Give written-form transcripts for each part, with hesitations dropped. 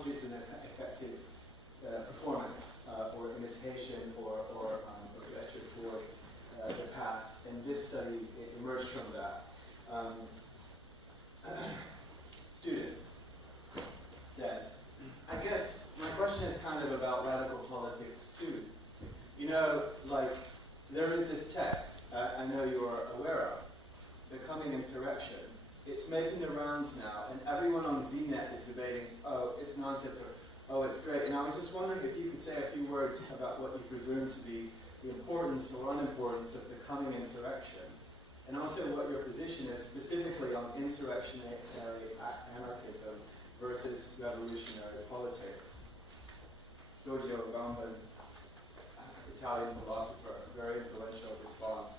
constitutes an effective performance or imitation or gesture toward the past. And this study emerged from that. Student says, I guess my question is kind of about radical politics too. You know, like, there is this text I know you are aware of, The Coming Insurrection. It's making the rounds now, and everyone on ZNet is debating, oh, it's nonsense, or oh, it's great. And I was just wondering if you could say a few words about what you presume to be the importance or unimportance of the coming insurrection, and also what your position is specifically on insurrectionary anarchism versus revolutionary politics. Giorgio Agamben, Italian philosopher, very influential response.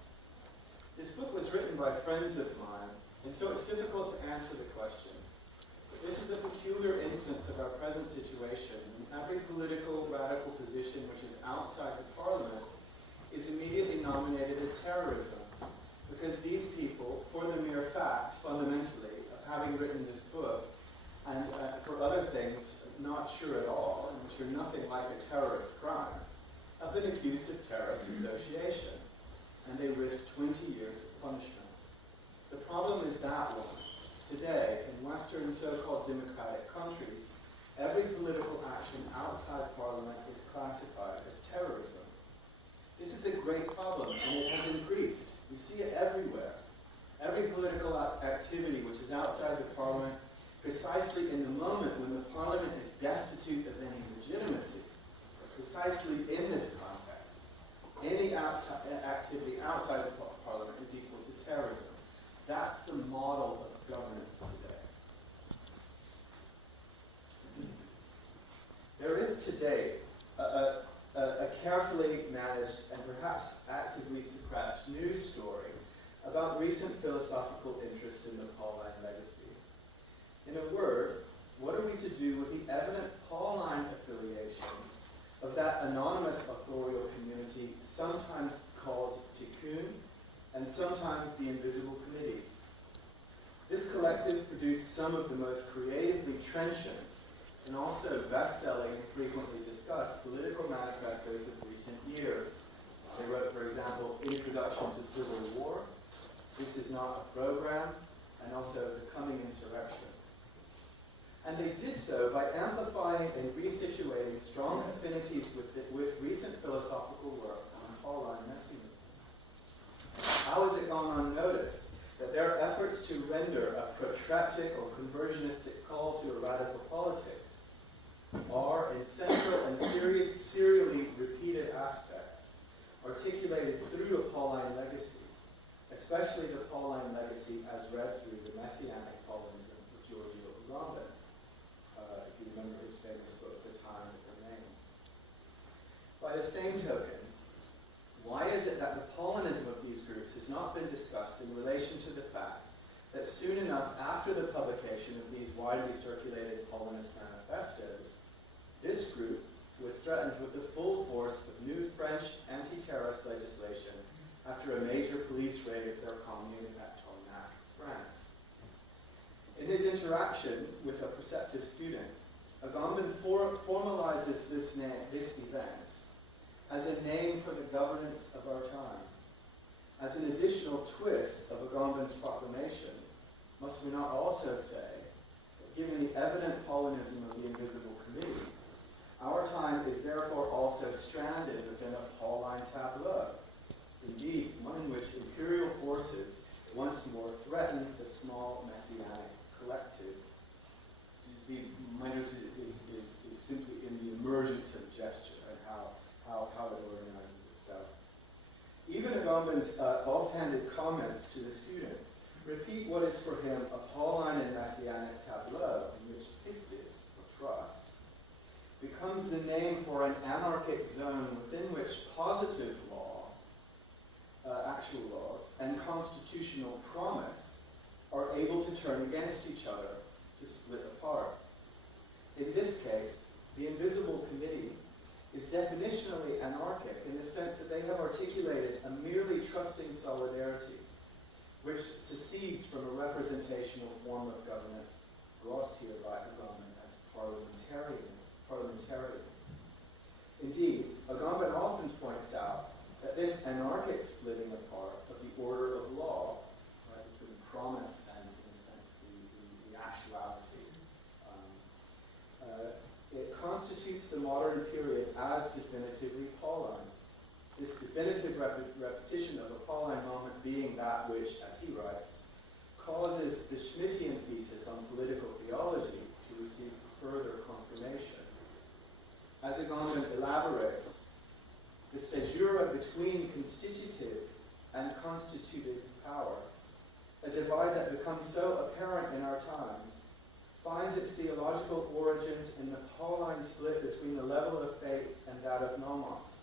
This book was written by friends of mine, and so it's difficult to answer the question. But this is a peculiar instance of our present situation. Every political radical position which is outside the parliament is immediately nominated as terrorism, because these people, for the mere fact, fundamentally, of having written this book, and for other things not sure at all, and which are nothing like a terrorist crime, have been accused of terrorist association, and they risk 20 years of punishment. The problem is that one. Today, in Western so-called democratic countries, every political action outside Parliament is classified as terrorism. This is a great problem, and it has increased. We see it everywhere. Every political activity which is outside the Parliament, precisely in the moment when the Parliament is destitute of any legitimacy, precisely in this context, any activity outside the Parliament is equal to terrorism. That's the model of governance today. There is today a carefully managed and perhaps actively suppressed news story about recent philosophical interest in the Pauline legacy. In a word, what are we to do with the evident Pauline affiliations of that anonymous authorial community, sometimes called Tiqqun, and sometimes the Invisible Committee? This collective produced some of the most creatively trenchant and also best-selling and frequently discussed political manifestos of recent years. They wrote, for example, Introduction to Civil War, This Is Not a Program, and also The Coming Insurrection. And they did so by amplifying and resituating strong affinities with recent philosophical work on Pauline messianism. How has it gone unnoticed that their efforts to render a protractic or conversionistic call to a radical politics are, in central and serially repeated aspects, articulated through a Pauline legacy, especially the Pauline legacy as read through the Messianic Paulinism of Giorgio Agamben. If you remember his famous book, The Time That Remains. By the same token, why is it that the Paulinism of these groups has not been discussed in relation to the fact that soon enough after the publication of these widely circulated Paulinist manifestos, this group was threatened with the full force of new French anti-terrorist legislation after a major police raid of their commune at Tarnac, France? In his interaction with a perceptive student, Agamben formalizes this event as a name for the governance of our time. As an additional twist of Agamben's proclamation, must we not also say that given the evident Paulinism of the Invisible Committee, our time is therefore also stranded within a Pauline tableau, indeed one in which imperial forces once more threaten the small messianic collective. You see, Miners is simply in the emergence of gesture and how it organizes itself. Even Agamben's offhanded comments to the student repeat what is for him a Pauline and messianic tableau in which pistis, or trust, becomes the name for an anarchic zone within which positive law, actual laws, and constitutional promise are able to turn against each other, to split apart. In this case, the Invisible Committee is definitionally anarchic in the sense that they have articulated a merely trusting solidarity, which secedes from a representational form of governance glossed here by Agamben as parliamentarianism. the modern period as definitively Pauline. This definitive repetition of a Pauline moment being that which, as he writes, causes the Schmittian thesis on political theology to receive further confirmation. As Agamben elaborates, the caesura between constitutive and constituted power, a divide that becomes so apparent in our times, finds its theological origins in the Pauline split between the level of faith and that of nomos,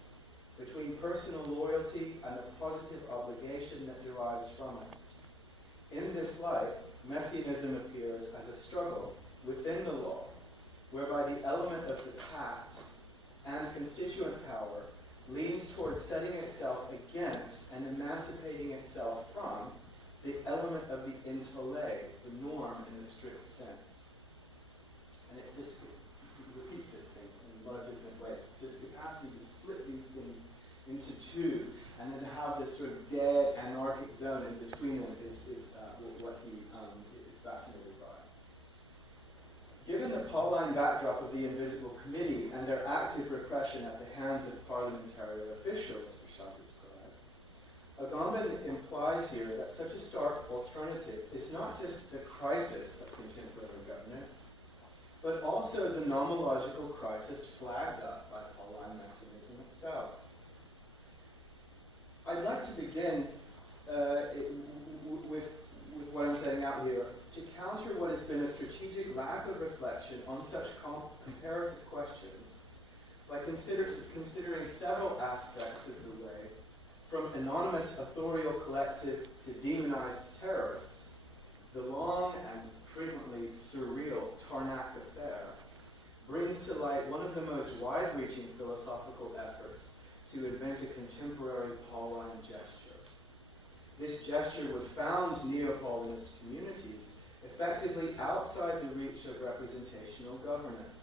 between personal loyalty and the positive obligation that derives from it. In this light, Messianism appears as a struggle within the law, whereby the element of the pact and constituent power leans towards setting itself against and emancipating itself from the element of the intole, the norm in the strict sense. And it's this, he repeats this thing in a lot of different ways, this capacity to split these things into two, and then have this sort of dead anarchic zone in between them is what he is fascinated by. Given the Pauline backdrop of the Invisible Committee and their active repression at the hands of parliamentary officials, which I'll describe, Agamben implies here that such a stark alternative is not just the crisis of contemporary governance, but also the nomological crisis flagged up by Pauline Messianism itself. I'd like to begin with what I'm setting out here, to counter what has been a strategic lack of reflection on such comparative questions by considering several aspects of the way, from anonymous authorial collective to demonized terrorists, the long and frequently surreal Tarnac affair brings to light one of the most wide-reaching philosophical efforts to invent a contemporary Pauline gesture. This gesture would found Neo-Paulinist communities effectively outside the reach of representational governance,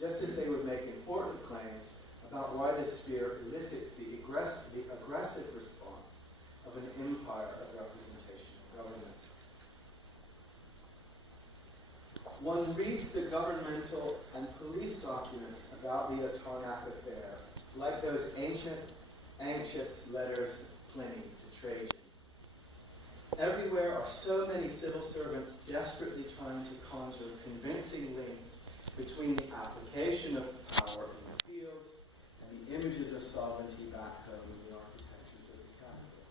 just as they would make important claims about why this sphere elicits the aggressive response of an empire of representational governance. One reads the governmental and police documents about the Tarnac affair like those ancient, anxious letters of Pliny to Trajan. Everywhere are so many civil servants desperately trying to conjure convincing links between the application of power in the field and the images of sovereignty back home in the architectures of the capital.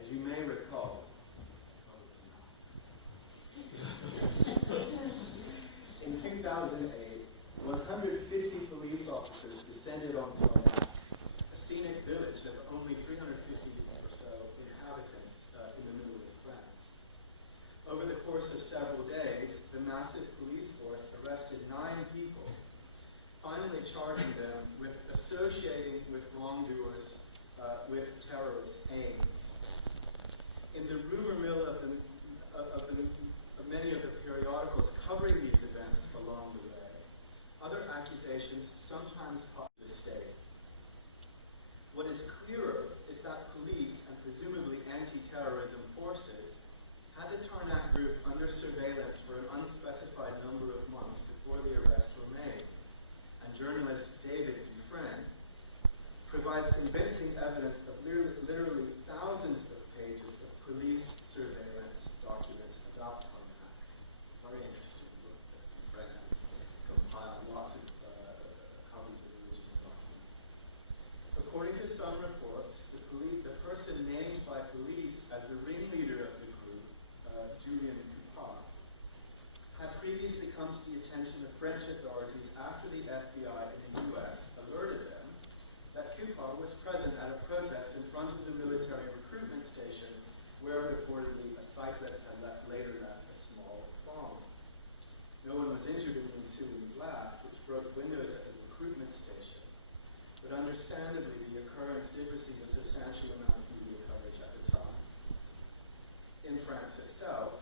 As you may recall, in 2008, 150 police officers descended on Tarnac, a scenic village of only 350 or so inhabitants in the middle of France. Over the course of several days, the massive police force arrested 9 people, finally charging them with associating with wrongdoers with terrorist aims. In the rumor mill of many of the periodicals covering these events along the way, other accusations sometimes pop to the state. What is clearer is that police and presumably anti-terrorism forces had the Tarnac group under surveillance for an unspecified number of months before the arrests were made. And journalist David Dufresne provides convincing evidence of literally thousands of pages of police surveillance documents about Tarnac. Very interesting book that Dufresne has compiled lots of copies of the original documents. According to some reports, the person named by police as the ringleader of the group, Julian Coupard, had previously come to the attention of French authorities after the FBI in the US alerted them that Coupard was present at a protest in front of the military recruitment station where reportedly a cyclist had later left a small bomb. No one was injured in the ensuing blast, which broke windows at the recruitment station, but understandably the occurrence did receive a substantial amount of media coverage at the time. In France itself,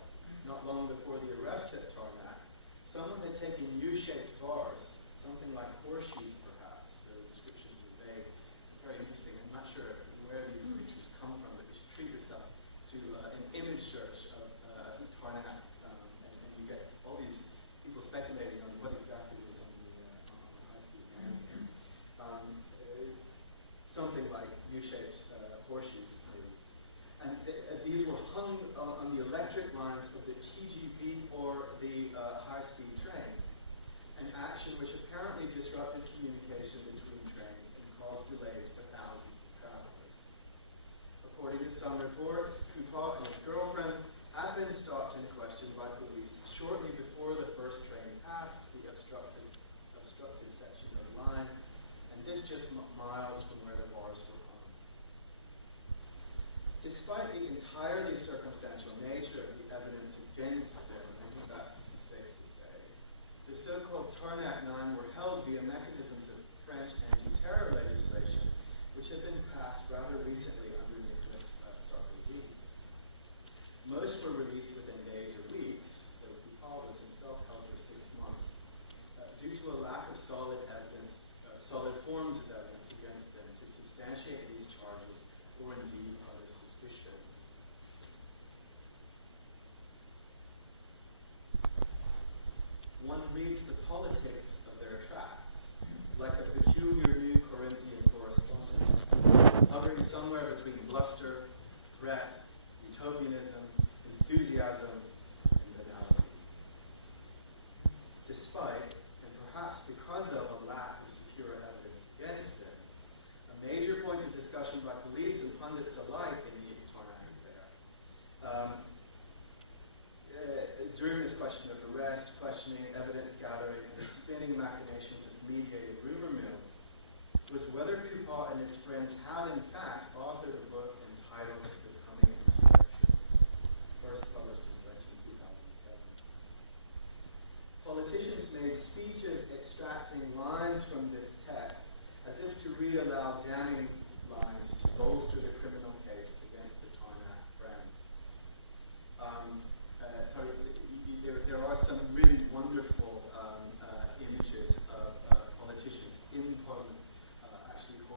not long before the arrest at Tarnac, someone had taken U-shaped bars, something like horseshoes perhaps. The descriptions are vague. It's very interesting. I'm not sure where these creatures come from, but you should treat yourself to an image search of Tarnac, and you get all these people speculating on what exactly was on the high-speed lines of the TGV or the high-speed train, an action which apparently disrupted communication between trains and caused delays for thousands of travelers. According to some reports, Coupeau and his girlfriend had been stopped and questioned by police shortly before the first train passed the obstructed section of the line, and this just miles from where the bars were hung. Despite the entirely circumstantial nature of the evidence against them, I think that's safe to say, the so-called Tarnac 9 were held via mechanisms of French anti-terror legislation, which had been passed rather recently under Nicolas Sarkozy. Most were released within days or weeks, though Coupeau was himself held for 6 months, due to a lack of solid evidence, solid forms of evidence against them to substantiate these charges or indeed other suspicions. One reads the politics of their tracts, like a peculiar New Corinthian correspondence, hovering somewhere between bluster, threat, utopianism,